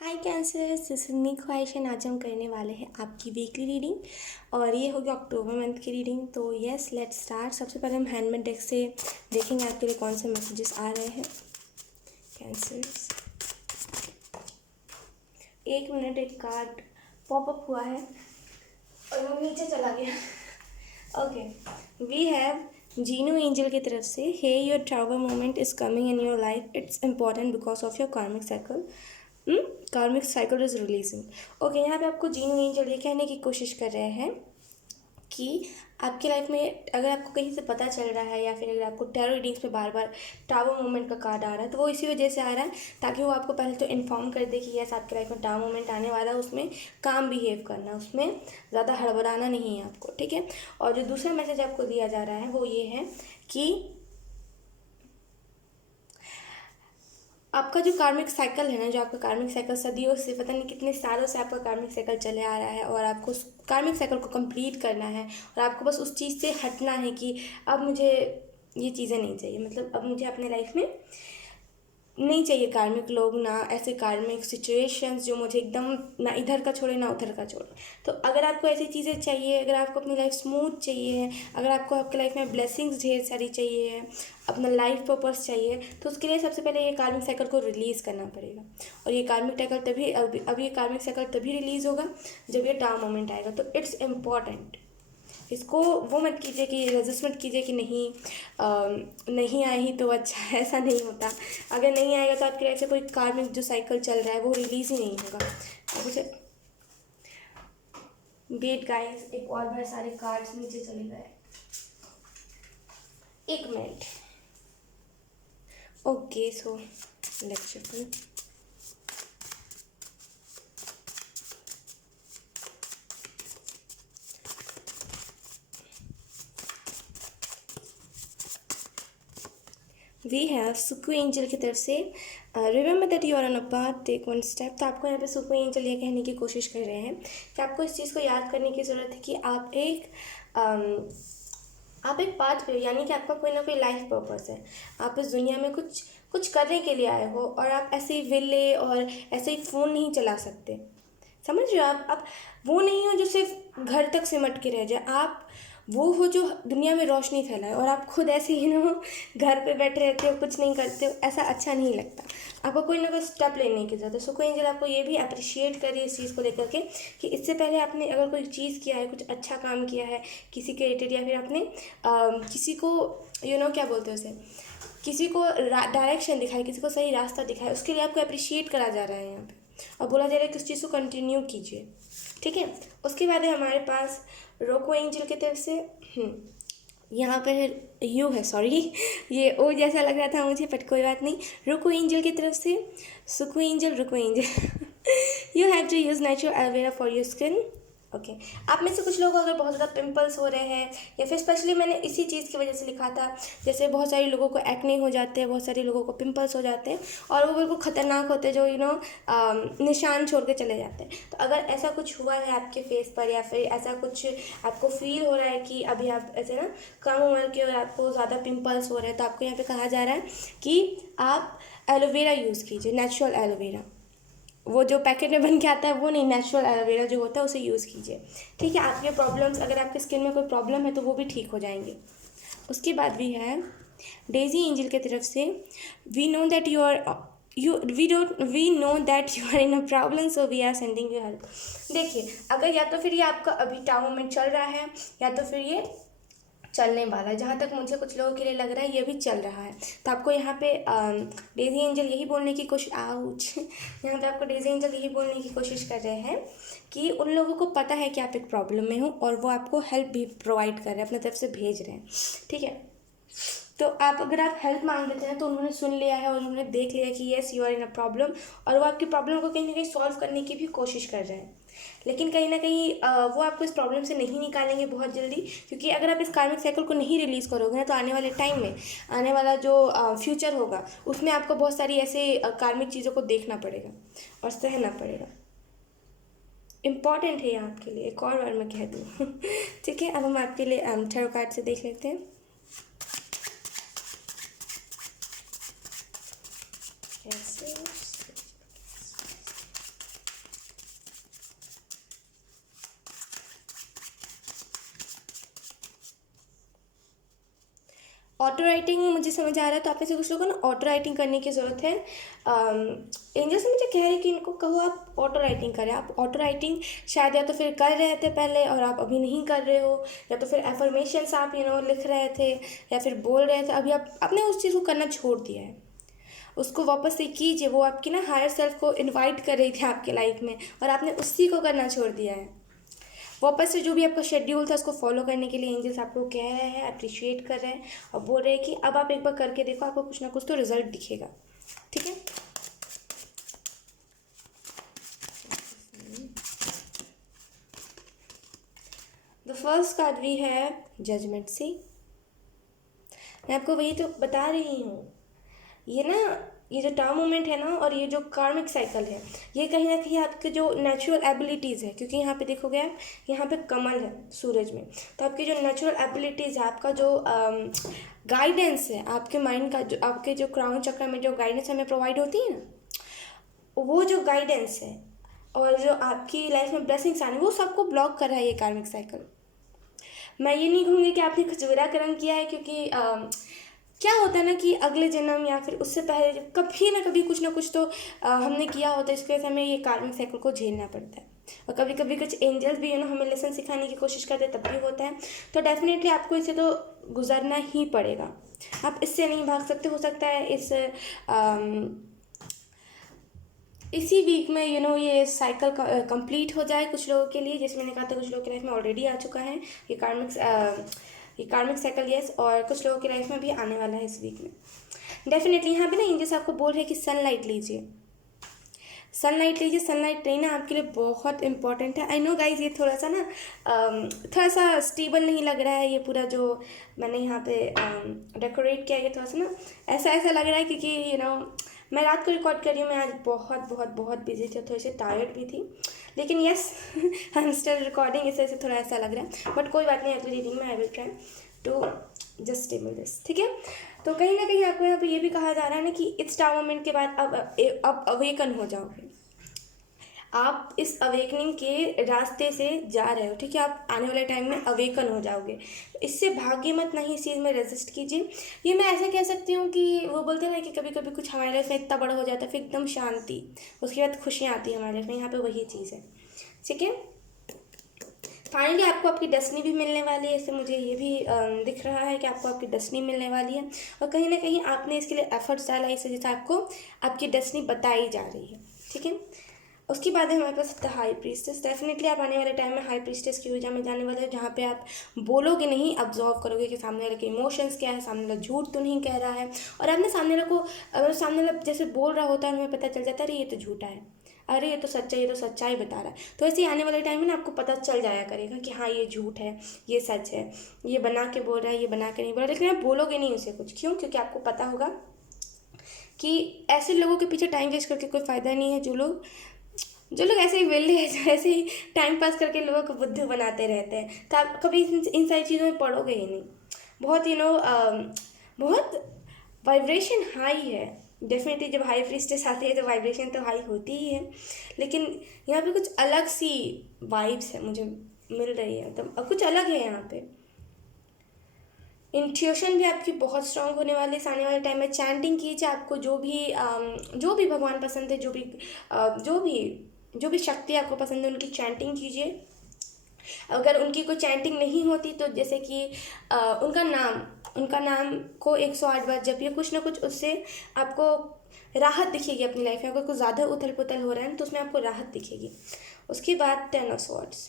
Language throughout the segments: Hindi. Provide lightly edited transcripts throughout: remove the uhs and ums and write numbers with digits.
Hi cancers, this is me Khwahishan. आज हम करने वाले हैं आपकी वीकली रीडिंग और ये होगी अक्टूबर मंथ की रीडिंग। तो यस, लेट्स स्टार्ट। सबसे पहले हम हैंडमेड डेक से देखेंगे आपके लिए कौन से मैसेजेस आ रहे हैं। कैंसर्स, 1 मिनट, एक कार्ड पॉप अप हुआ है और वो नीचे चला गया। ओके, वी हैव जीनो एंजल की तरफ से, hey your travel moment is coming in your life, it's important because of your karmic cycle. Karmic cycle is releasing. Okay, यहाँ पे आपको जीनो एंजल ये कहने की कोशिश कर रहे हैं कि आपकी लाइफ में अगर आपको कहीं से पता चल रहा है या फिर अगर आपको टैरो रीडिंग्स में बार बार टावर मोमेंट का कार्ड आ रहा है तो वो इसी वजह से आ रहा है ताकि वो आपको पहले तो इन्फॉर्म कर दे कि यस, आपकी लाइफ में टावर मोमेंट आने वाला है, उसमें काम बिहेव करना, उसमें ज़्यादा हड़बड़ाना नहीं है आपको, ठीक है। और जो दूसरा मैसेज आपको दिया जा रहा है वो ये है कि आपका जो कार्मिक साइकिल है ना, जो आपका कार्मिक साइकिल सदियों से, पता नहीं कितने सालों से आपका कार्मिक साइकिल चले आ रहा है और आपको उस कार्मिक साइकिल को कंप्लीट करना है और आपको बस उस चीज़ से हटना है कि अब मुझे ये चीज़ें नहीं चाहिए, मतलब अब मुझे अपने लाइफ में नहीं चाहिए कार्मिक लोग, ना ऐसे कार्मिक सिचुएशंस जो मुझे एकदम ना इधर का छोड़े ना उधर का छोड़े। तो अगर आपको ऐसी चीज़ें चाहिए, अगर आपको अपनी लाइफ स्मूथ चाहिए है, अगर आपको आपकी लाइफ में ब्लेसिंग्स ढेर सारी चाहिए है, अपना लाइफ पर्पस चाहिए, तो उसके लिए सबसे पहले ये कार्मिक साइकिल को रिलीज़ करना पड़ेगा। और ये कार्मिक साइकिल तभी अब ये कार्मिक साइकिल तभी रिलीज़ होगा जब ये टाइम मोमेंट आएगा। तो इट्स इम्पॉर्टेंट, इसको वो मत कीजिए कि रजिस्ट मत कीजिए कि नहीं आए ही तो अच्छा है, ऐसा नहीं होता। अगर नहीं आएगा तो आपकी लाइफ से कोई कार्मिक जो साइकिल चल रहा है वो रिलीज़ ही नहीं होगा। अब उसे वेट गाइस, एक और बार सारे कार्ड्स नीचे चले गए। 1 minute. Okay, so let's shuffle. We have सुकू एंजल की तरफ से, remember that you are on a path, take one step. तो आपको यहाँ पे सुकू एंजल ये कहने की कोशिश कर रहे हैं कि आपको इस चीज़ को याद करने की ज़रूरत है कि आप एक पाथ पे हो, यानी कि आपका कोई ना कोई लाइफ पर्पस है। आप इस दुनिया में कुछ कुछ करने के लिए आए हो और आप ऐसे ही विले और ऐसे ही फ़ोन नहीं चला सकते। समझ रहे हो? आप वो नहीं हो जो सिर्फ घर तक सिमट के रह जाए, आप वो हो जो दुनिया में रोशनी फैलाए। और आप खुद ऐसे ही ना घर पे बैठे रहते हो, कुछ नहीं करते हो, ऐसा अच्छा नहीं लगता। आपको कोई ना कोई स्टेप लेने की जरूरत है। सो कोई एंजल आपको ये भी अप्रिशिएट करिए इस चीज़ को लेकर के कि इससे पहले आपने अगर कोई चीज़ किया है, कुछ अच्छा काम किया है किसी के रिलेटेड, या फिर आपने किसी को क्या बोलते हैं उसे, किसी को डायरेक्शन दिखाई, किसी को सही रास्ता दिखाया, उसके लिए आपको अप्रिशिएट करा जा रहा है यहाँ पे और बोला जा रहा है कि उस चीज़ को कंटिन्यू कीजिए, ठीक है। उसके बाद है हमारे पास रोको एंजल की तरफ से। यहाँ पर यू है, सॉरी ये ओ जैसा लग रहा था मुझे, बट कोई बात नहीं। रुको एंजल की तरफ से, सुको एंजल, रुको angel. You have to use natural aloe vera for your skin. Okay, आप में से कुछ लोगों को अगर बहुत ज़्यादा पिंपल्स हो रहे हैं, या फिर स्पेशली मैंने इसी चीज़ की वजह से लिखा था, जैसे बहुत सारे लोगों को एक्ने हो जाते हैं, बहुत सारे लोगों को पिंपल्स हो जाते हैं और वो बिल्कुल ख़तरनाक होते हैं, जो निशान छोड़ के चले जाते हैं। तो अगर ऐसा कुछ हुआ है आपके फेस पर, या फिर ऐसा कुछ आपको फील हो रहा है कि अभी आप ऐसे ना कम उम्र के और आपको ज़्यादा पिंपल्स हो रहे हैं, तो आपको यहाँ पे कहा जा रहा है कि आप एलोवेरा यूज़ कीजिए, नेचुरल एलोवेरा। वो जो पैकेट में बन के आता है वो नहीं, नेचुरल एलोवेरा जो होता है उसे यूज़ कीजिए, ठीक है। आपके प्रॉब्लम्स, अगर आपके स्किन में कोई प्रॉब्लम है तो वो भी ठीक हो जाएंगे। उसके बाद भी है डेजी एंजल की तरफ से, we know that you are we know that you are in a problem, so we are sending you help. देखिए, अगर या तो फिर ये आपका अभी टाइम मोमेंट चल रहा है या तो फिर ये चलने वाला है, जहाँ तक मुझे कुछ लोगों के लिए लग रहा है ये भी चल रहा है। तो आपको यहाँ पे डेजी एंजल यही बोलने की कोशिश यहाँ पे आपको डेजी एंजल यही बोलने की कोशिश कर रहे हैं कि उन लोगों को पता है कि आप एक प्रॉब्लम में हो और वो आपको हेल्प भी प्रोवाइड कर रहे हैं, अपने तरफ से भेज रहे हैं, ठीक है। तो अगर आप हेल्प मांग लेते हैं तो उन्होंने सुन लिया है और उन्होंने देख लिया कि yes, you are in a problem, और वो आपकी प्रॉब्लम को कहीं ना कहीं सॉल्व करने की भी कोशिश कर रहे हैं। लेकिन कहीं ना कहीं वो आपको इस प्रॉब्लम से नहीं निकालेंगे बहुत जल्दी, क्योंकि अगर आप इस कार्मिक साइकिल को नहीं रिलीज़ करोगे ना तो आने वाले टाइम में, आने वाला जो फ्यूचर होगा उसमें आपको बहुत सारी ऐसे कार्मिक चीज़ों को देखना पड़ेगा और सहना पड़ेगा। इम्पॉर्टेंट है ये आपके लिए, एक और बार मैं कह दूँ। ठीक है, अब हम आपके लिए टैरो कार्ड से देख लेते हैं। ऑटो राइटिंग मुझे समझ आ रहा है, तो आप में से कुछ लोगों को ना ऑटो राइटिंग करने की ज़रूरत है। एंजल से मुझे कह रहे हैं कि इनको कहो आप ऑटो राइटिंग करें। आप ऑटो राइटिंग शायद या तो फिर कर रहे थे पहले और आप अभी नहीं कर रहे हो, या तो फिर एफर्मेशंस आप लिख रहे थे या फिर बोल रहे थे, अभी आपने उस चीज़ को करना छोड़ दिया है। उसको वापस से कीजिए। वो आपकी ना हायर सेल्फ को इनवाइट कर रही थी आपके लाइफ में और आपने उसी को करना छोड़ दिया है। वापस से जो भी आपका शेड्यूल था उसको फॉलो करने के लिए एंजल्स आपको कह रहे हैं, अप्रिशिएट कर रहे हैं और बोल रहे हैं कि अब आप एक बार करके देखो, आपको कुछ ना कुछ तो रिजल्ट दिखेगा। ठीक है। द फर्स्ट कार्ड भी है जजमेंट सी। मैं आपको वही तो बता रही हूँ, ये ना, ये जो टाइम मोमेंट है ना और ये जो कार्मिक साइकिल है, ये कहीं ना कहीं आपके जो नेचुरल एबिलिटीज़ है, क्योंकि यहाँ पे देखोगे आप, यहाँ पे कमल है सूरज में, तो आपकी जो नेचुरल एबिलिटीज़ है, आपका जो गाइडेंस है, आपके माइंड का जो, आपके जो क्राउन चक्र में जो गाइडेंस हमें प्रोवाइड होती है ना, वो जो गाइडेंस है और जो आपकी लाइफ में ब्लेसिंग्स आने, वो सबको ब्लॉक कर रहा है ये कार्मिक साइकिल। मैं ये नहीं कहूँगी कि आपने कुछ बुरा कर्म किया है, क्योंकि क्या होता है ना कि अगले जन्म या फिर उससे पहले कभी ना कभी कुछ ना कुछ तो हमने किया होता है, इसकी वजह से हमें ये कार्मिक साइकिल को झेलना पड़ता है। और कभी कभी कुछ एंजल्स भी हमें लेसन सिखाने की कोशिश करते हैं, तब भी होता है। तो डेफिनेटली आपको इसे तो गुजरना ही पड़ेगा, आप इससे नहीं भाग सकते। हो सकता है इसी वीक में ये साइकिल कंप्लीट हो जाए कुछ लोगों के लिए। जैसे मैंने कहा था, कुछ लोगों की लाइफ में ऑलरेडी आ चुका है ये कार्मिक साइकिल, यस, और कुछ लोगों की लाइफ में भी आने वाला है इस वीक में। डेफिनेटली यहाँ पे ना एंजल्स आपको बोल रहे हैं कि सनलाइट लीजिए, सनलाइट लीजिए। सनलाइट लेना आपके लिए बहुत इंपॉर्टेंट है। आई नो गाइज, ये थोड़ा सा ना थोड़ा सा स्टेबल नहीं लग रहा है, ये पूरा जो मैंने यहाँ पे डेकोरेट किया, ये थोड़ा सा ना ऐसा लग रहा है, क्योंकि मैं रात को रिकॉर्ड कर रही हूँ। मैं आज बहुत बहुत बहुत बिजी थी, थोड़ी सी टायर्ड भी थी, लेकिन yes I am still recording, इस वजह से थोड़ा ऐसा लग रहा है, बट कोई बात नहीं। अगली रीडिंग में I will try to just stable this, ठीक है। तो कहीं ना कहीं आपको यहाँ पे ये भी कहा जा रहा है ना कि इस टाइम मोमेंट के बाद अब अवेकन हो जाओगे, आप इस अवेकनिंग के रास्ते से जा रहे हो, ठीक है। आप आने वाले टाइम में अवेकन हो जाओगे, इससे भागिए मत, नहीं इस चीज़ में रेजिस्ट कीजिए। ये मैं ऐसा कह सकती हूँ कि वो बोलते हैं ना कि कभी कभी कुछ हमारे लाइफ में इतना बड़ा हो जाता है, फिर एकदम शांति, उसके बाद खुशियाँ आती है हमारे लाइफ में, यहाँ पे वही चीज़ है, ठीक है। फाइनली आपको आपकी डेस्टिनी भी मिलने वाली है, इससे मुझे ये भी दिख रहा है कि आपको आपकी डेस्टिनी मिलने वाली है, और कहीं ना कहीं आपने इसके लिए एफर्ट्स डाला, इससे जैसे आपको आपकी डेस्टिनी बताई जा रही है, ठीक है। उसके बाद है हमारे पास द हाई प्रीस्टेस। डेफिनेटली आप आने वाले टाइम में हाई प्रीस्टेस की ऊर्जा में जाने वाले हो, जहाँ पे आप बोलोगे नहीं, ऑब्जर्व करोगे कि सामने वाले के इमोशंस क्या है, सामने वाला झूठ तो नहीं कह रहा है, और आपने सामने वाले को, अगर सामने वाला जैसे बोल रहा होता है, हमें पता चल जाता है अरे ये तो झूठा है, अरे ये तो सच्चा, ये तो सच्चाई बता रहा है। तो ऐसे ही आने वाले टाइम में ना आपको पता चल जाया करेगा कि हाँ ये झूठ है, ये सच है, ये बना के बोल रहा है, ये बना के नहीं बोल रहा, लेकिन आप बोलोगे नहीं उसे कुछ। क्यों? क्योंकि आपको पता होगा कि ऐसे लोगों के पीछे टाइम वेस्ट करके कोई फ़ायदा नहीं है, जो लोग ऐसे ही वेले हैं, जो ऐसे ही टाइम पास करके लोगों को बुद्धू बनाते रहते हैं, तो आप कभी इन सारी चीज़ों में पढ़ोगे ही नहीं। बहुत बहुत वाइब्रेशन हाई है। डेफिनेटली जब हाई प्रीस्टेस आती है तो वाइब्रेशन तो हाई होती ही है, लेकिन यहाँ पे कुछ अलग सी वाइब्स है मुझे मिल रही है, तो कुछ अलग है यहाँ पे। इंट्यूशन भी आपकी बहुत स्ट्रांग होने वाली है आने वाले टाइम में। चैंटिंग कीजिए, आपको जो भी भगवान पसंद है, जो भी शक्ति आपको पसंद है, उनकी चैंटिंग कीजिए। अगर उनकी कोई चैंटिंग नहीं होती तो जैसे कि उनका नाम को 108 बार जपिए, कुछ ना कुछ उससे आपको राहत दिखेगी अपनी लाइफ में। अगर कुछ ज़्यादा उथल पुथल हो रहा है तो उसमें आपको राहत दिखेगी। उसके बाद 10 ऑफ स्वॉर्ड्स,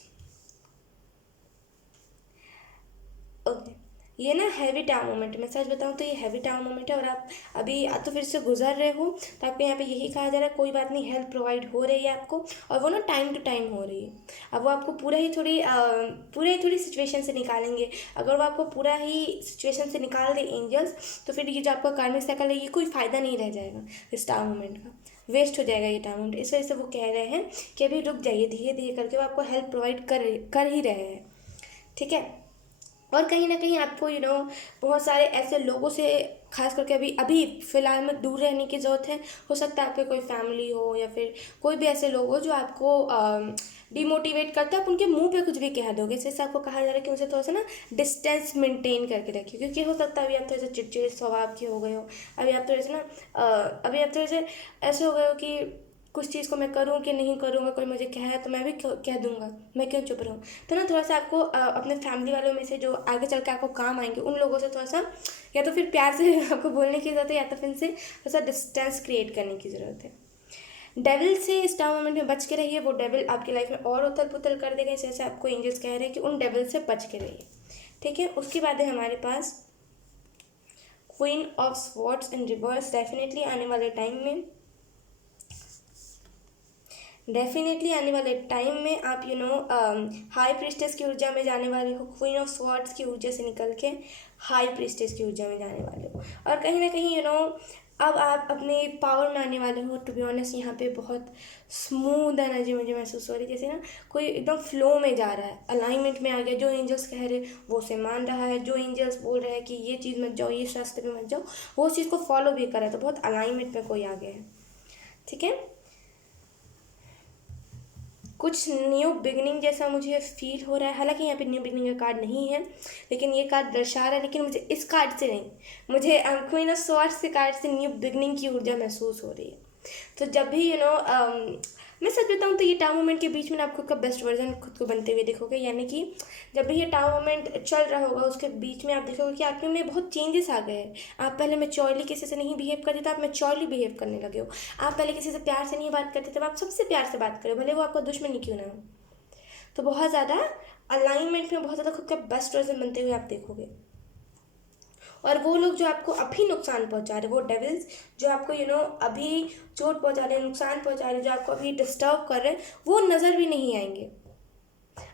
ओके, ये ना हैवी टाइम मोमेंट, मैं सच बताऊँ तो ये हैवी टाइम मोमेंट है, और आप अभी तो फिर से गुजर रहे हो, तो आपको यहाँ पे यही कहा जा रहा है कोई बात नहीं, हेल्प प्रोवाइड हो रही है आपको, और वो ना टाइम टू टाइम हो रही है। अब वो आपको पूरा ही थोड़ी सिचुएशन से निकालेंगे। अगर वो आपको पूरा ही सिचुएशन से निकाल दे एंजल्स, तो फिर ये जो आपका कार्मिक साइकिल है, ये कोई फ़ायदा नहीं रह जाएगा, इस टाइम मोमेंट का वेस्ट हो जाएगा ये टाइम मोमेंट। इस वजह से वो कह रहे हैं कि अभी रुक जाइए, धीरे धीरे करके वो आपको हेल्प प्रोवाइड कर ही रहे हैं, ठीक है। और कहीं ना कहीं आपको बहुत सारे ऐसे लोगों से खास करके अभी अभी फ़िलहाल में दूर रहने की ज़रूरत है। हो सकता है आपके कोई फैमिली हो या फिर कोई भी ऐसे लोग हो जो आपको डिमोटिवेट करते हैं, आप उनके मुंह पे कुछ भी कह दोगे। जैसे आपको कहा जा रहा है कि उनसे थोड़ा सा ना डिस्टेंस मेंटेन करके रखिए, क्योंकि हो सकता है अभी आप थोड़े से चिड़चिड़े स्वभाव के हो गए हो। अभी आप थोड़े से अभी आप थोड़े से ऐसे हो गए हो कि कुछ चीज़ को मैं करूँ कि नहीं करूँगा, कोई मुझे कहे तो मैं भी कह दूंगा, मैं क्यों चुप रहूँ। तो ना थोड़ा सा आपको अपने फैमिली वालों में से जो आगे चल के आपको काम आएंगे उन लोगों से थोड़ा सा या तो फिर प्यार से आपको बोलने की ज़रूरत है, या तो फिर इनसे थोड़ा सा डिस्टेंस क्रिएट करने की ज़रूरत है। डेविल से इस टाइम मोमेंट में बच के रहिए। वो डेविल आपकी लाइफ में और उथल पुथल कर देगा, जैसे आपको एंजल्स कह रहे हैं कि उन डेविल से बच के रहिए। ठीक है, उसके बाद है हमारे पास queen of swords in reverse. Definitely आने वाले टाइम में आप हाई प्रिस्टेस की ऊर्जा में जाने वाले हो। क्वीन ऑफ स्वॉर्ड्स की ऊर्जा से निकल के हाई प्रिस्टेस की ऊर्जा में जाने वाले हो, और कहीं ना कहीं अब आप अपने पावर में आने वाले हो। टू बी ऑनेस्ट यहाँ पे बहुत स्मूथ एनर्जी मुझे महसूस हो रही है, जैसे ना कोई एकदम फ्लो में जा रहा है, अलाइनमेंट में आ गया। जो एंजल्स कह रहे वो उसे मान रहा है, जो एंजल्स बोल रहे हैं कि ये चीज़ मत जाओ, ये रास्ते पे मत जाओ, वो उस चीज़ को फॉलो भी कर रहा है। तो बहुत अलाइनमेंट में कोई आ गया है। ठीक है, कुछ न्यू बिगनिंग जैसा मुझे फील हो रहा है। हालांकि यहाँ पे न्यू बिगनिंग का कार्ड नहीं है, लेकिन ये कार्ड दर्शा रहा है। लेकिन मुझे इस कार्ड से नहीं, मुझे क्वीन ऑफ स्वॉर्ड्स के कार्ड से न्यू बिगनिंग की ऊर्जा महसूस हो रही है। तो जब भी मैं सच बताऊँ तो ये टाइम मोमेंट के बीच में आप खुद का बेस्ट वर्जन खुद को बनते हुए देखोगे। यानी कि जब भी ये टाइम मोमेंट चल रहा होगा उसके बीच में आप देखोगे कि आप में बहुत चेंजेस आ गए हैं। आप पहले मैच्योरली किसी से नहीं बिहेव करते थे, आप मैच्योरली बिहेव करने लगे हो। आप पहले किसी से प्यार से नहीं बात करते थे, अब आप सबसे प्यार से बात करो, भले वो आपका दुश्मन ही क्यों ना हो। तो बहुत ज़्यादा अलाइनमेंट में बहुत ज़्यादा खुद का बेस्ट वर्जन बनते हुए आप देखोगे। और वो लोग जो आपको अभी नुकसान पहुंचा रहे, वो डेविल्स जो आपको अभी चोट पहुंचा रहे, नुकसान पहुंचा रहे, जो आपको अभी डिस्टर्ब कर रहे हैं, वो नज़र भी नहीं आएंगे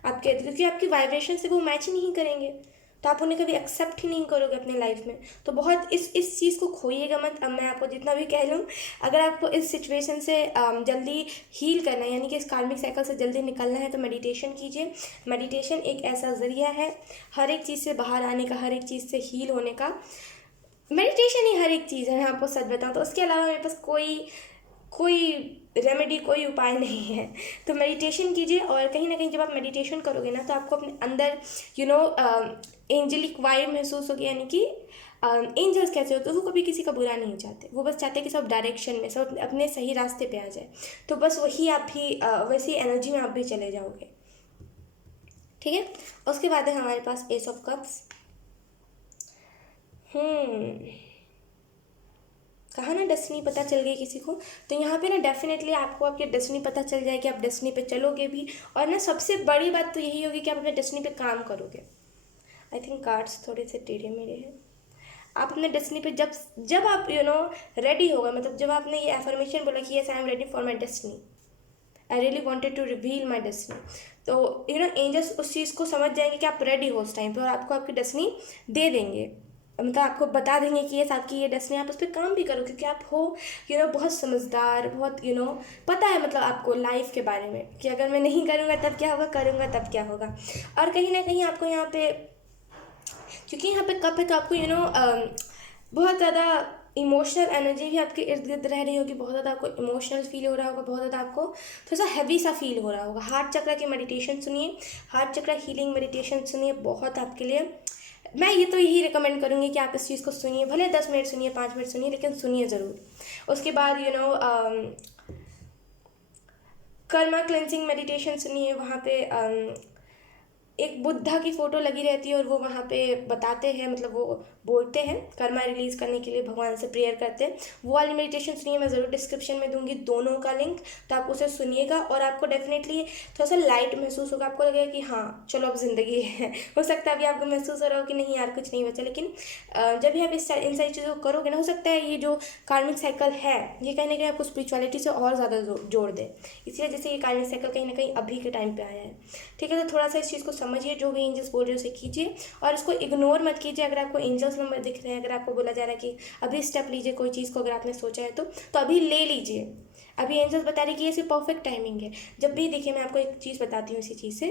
आपके, क्योंकि आपकी वाइब्रेशन से वो मैच ही नहीं करेंगे। तो आप उन्हें कभी एक्सेप्ट ही नहीं करोगे अपने लाइफ में। तो बहुत इस चीज़ को खोइएगा मत। अब मैं आपको जितना भी कह लूँ, अगर आपको इस सिचुएशन से जल्दी हील करना है, यानी कि इस कार्मिक साइकिल से जल्दी निकलना है, तो मेडिटेशन कीजिए। मेडिटेशन एक ऐसा ज़रिया है हर एक चीज़ से बाहर आने का, हर एक चीज़ से हील होने का। मेडिटेशन ही हर एक चीज़ है, मैं आपको सच बताऊँ तो। उसके अलावा मेरे पास कोई कोई रेमेडी, कोई उपाय नहीं है। तो मेडिटेशन कीजिए, और कहीं ना कहीं जब आप मेडिटेशन करोगे ना, तो आपको अपने अंदर एंजेलिक वाइब महसूस होगी। यानी कि एंजल्स कैसे होते हैं, वो कभी किसी का बुरा नहीं चाहते, वो बस चाहते हैं कि सब डायरेक्शन में, सब अपने सही रास्ते पे आ जाए। तो बस वही आप भी वैसी एनर्जी में आप भी चले जाओगे। ठीक है, उसके बाद है हमारे पास एस ऑफ कप्स। कहा ना डेस्टिनी पता चल गई किसी को। तो यहाँ पे ना डेफिनेटली आपको आपकी डेस्टिनी पता चल जाएगी, आप डेस्टिनी पे चलोगे भी। और ना सबसे बड़ी बात तो यही होगी कि आप अपने डेस्टिनी पे काम करोगे। आई थिंक कार्ड्स थोड़े से टेढ़े मेढ़े हैं। आप अपने डेस्टिनी पे जब जब आप रेडी होगा, मतलब जब आपने ये एफर्मेशन बोला कि yes I am ready for my destiny, I really wanted to reveal my destiny, तो एंजल्स उस चीज़ को समझ जाएंगे कि आप रेडी हो उस टाइम पे, और आपको आपकी डेस्टिनी दे देंगे। मतलब आपको बता देंगे कि ये आपकी ये डेस्टिनी, आप उस पर काम भी करो, क्योंकि आप हो बहुत समझदार, बहुत पता है मतलब आपको लाइफ के बारे में, कि अगर मैं नहीं करूँगा तब क्या होगा, करूँगा तब क्या होगा। और कहीं ना कहीं आपको यहाँ पे, क्योंकि यहाँ पे कप है, तो आपको बहुत ज़्यादा इमोशनल एनर्जी भी आपके इर्द गिर्द रह रही होगी। बहुत ज़्यादा आपको इमोशनल फील हो रहा होगा, बहुत ज़्यादा आपको थोड़ा सा हैवी सा फील हो रहा होगा। हार्ट चक्र की मेडिटेशन सुनिए, हार्ट चक्र हीलिंग मेडिटेशन सुनिए, बहुत आपके लिए मैं ये तो यही रिकमेंड करूँगी कि आप इस चीज़ को सुनिए। भले 10 मिनट सुनिए, 5 मिनट सुनिए, लेकिन सुनिए ज़रूर। उसके बाद कर्मा क्लेंसिंग मेडिटेशन सुनिए। वहाँ पे एक बुद्धा की फ़ोटो लगी रहती है, और वो वहाँ पे बताते हैं, मतलब वो बोलते हैं कर्मा रिलीज़ करने के लिए भगवान से प्रेयर करते हैं। वो वाली मेडिटेशन सुनिए, मैं ज़रूर डिस्क्रिप्शन में दूंगी दोनों का लिंक, तो आप उसे सुनिएगा। और आपको डेफिनेटली थोड़ा सा लाइट महसूस होगा, आपको लगेगा कि हाँ चलो अब ज़िंदगी है। हो सकता है अभी आपको महसूस हो रहा हो कि नहीं यार कुछ नहीं बचा, लेकिन जब भी आप इन सारी चीज़ों को करोगे ना, हो सकता है ये जो कार्मिक साइकिल है ये कहीं ना कहीं आपको स्पिरिचुअलिटी से और ज़्यादा जोड़ दे। इसलिए जैसे ये कार्मिक साइकिल कहीं ना कहीं अभी के टाइम पे आया है। ठीक है, तो थोड़ा सा इस चीज़ को समझिए, जो भी एंजल्स बोल रहे हैं उसे कीजिए, और इसको इग्नोर मत कीजिए। अगर आपको एंजल्स नंबर दिख रहे हैं, अगर आपको बोला जा रहा है कि अभी स्टेप लीजिए कोई चीज़ को, अगर आपने सोचा है तो अभी ले लीजिए। अभी एंजल्स बता रही है कि ये सिर्फ परफेक्ट टाइमिंग है। जब भी देखिए, मैं आपको एक चीज़ बताती हूँ इसी चीज़ से,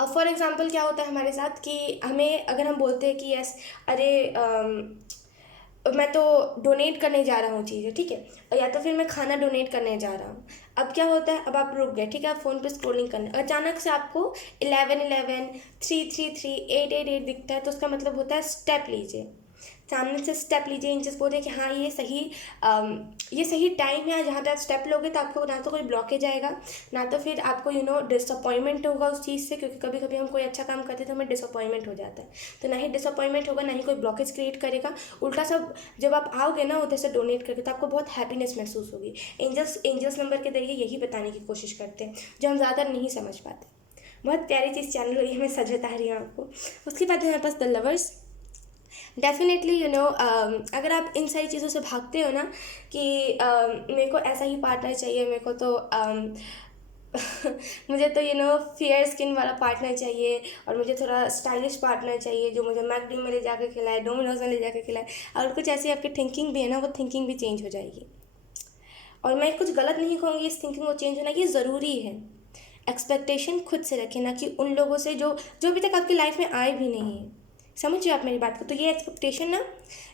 अब फॉर एग्ज़ाम्पल क्या होता है हमारे साथ कि हमें अगर हम बोलते हैं कि यस, अरे मैं तो डोनेट करने जा रहा हूँ चीज़ें, ठीक है, या तो फिर मैं खाना डोनेट करने जा रहा हूँ। अब क्या होता है, अब आप रुक गए, ठीक है, आप फ़ोन पे स्क्रॉलिंग करने, अचानक से आपको 11 11 3 3 3 8 8 8 दिखता है, तो उसका मतलब होता है स्टेप लीजिए, सामने से स्टेप लीजिए, इन चीज़ बोलिए कि हाँ ये सही टाइम है, जहाँ तक स्टेप लोगे तो आपको ना तो कोई ब्लॉकेज आएगा, ना तो फिर आपको डिसअपॉइंटमेंट होगा उस चीज़ से, क्योंकि कभी कभी हम कोई अच्छा काम करते हैं तो हमें डिसअपॉइंटमेंट हो जाता है। तो ना ही डिसअपॉइंटमेंट होगा, ना ही कोई ब्लॉकेज क्रिएट करेगा। उल्टा सब जब आप आओगे ना उधर से डोनेट करके, तो आपको बहुत हैप्पीनेस महसूस होगी। एंजल्स नंबर के जरिए यही बताने की कोशिश करते हैं, जो हम ज़्यादा नहीं समझ पाते। बहुत प्यारी चीज़ चैनल हुई है, मैं सच बता रही हूँ आपको। उसके बाद हमारे पास द लवर्स। डेफिनेटली अगर आप इन सारी चीज़ों से भागते हो ना कि मेरे को ऐसा ही पार्टनर चाहिए, मेरे को तो मुझे तो फेयर स्किन वाला पार्टनर चाहिए, और मुझे थोड़ा स्टाइलिश पार्टनर चाहिए जो मुझे मैकडी में ले जाकर खिलाए, डोमिनोज में ले जाकर खिलाए, और कुछ ऐसी आपकी थिंकिंग भी है ना, वो थिंकिंग भी चेंज हो जाएगी। और मैं कुछ गलत नहीं कहूँगी, इस थिंकिंग को चेंज होना ये ज़रूरी है। एक्सपेक्टेशन खुद से रखें, ना कि उन लोगों से जो जो अभी तक आपकी लाइफ में आए भी नहीं हैं। समझ रहे हो आप मेरी बात को? तो ये एक्सपेक्टेशन ना,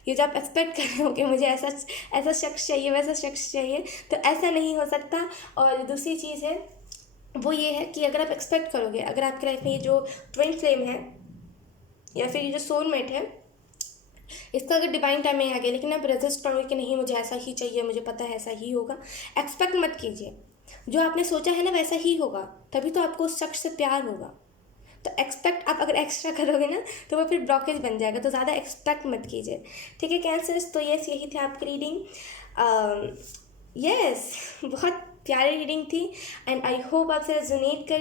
ये जो आप एक्सपेक्ट कर रहे हो कि मुझे ऐसा ऐसा शख्स चाहिए, वैसा शख्स चाहिए, तो ऐसा नहीं हो सकता। और दूसरी चीज़ है वो ये है कि अगर आप एक्सपेक्ट करोगे, अगर आपकी लाइफ में ये जो ट्विन फ्लेम है या फिर ये जो सोलमेट है, इसका अगर डिवाइन टाइम में आ गया, लेकिन आप रेजिस्ट करोगे कि नहीं मुझे ऐसा ही चाहिए, मुझे पता है ऐसा ही होगा, एक्सपेक्ट मत कीजिए। जो आपने सोचा है ना वैसा ही होगा, तभी तो आपको उस शख्स से प्यार होगा। तो एक्सपेक्ट आप अगर एक्स्ट्रा करोगे ना तो वो फिर ब्लॉकेज बन जाएगा, तो ज़्यादा एक्सपेक्ट मत कीजिए, ठीक है कैंसर्स। तो यस, यही थी आपकी रीडिंग। यस बहुत प्यारी रीडिंग थी, एंड आई होप आपसे रेजोनेट कर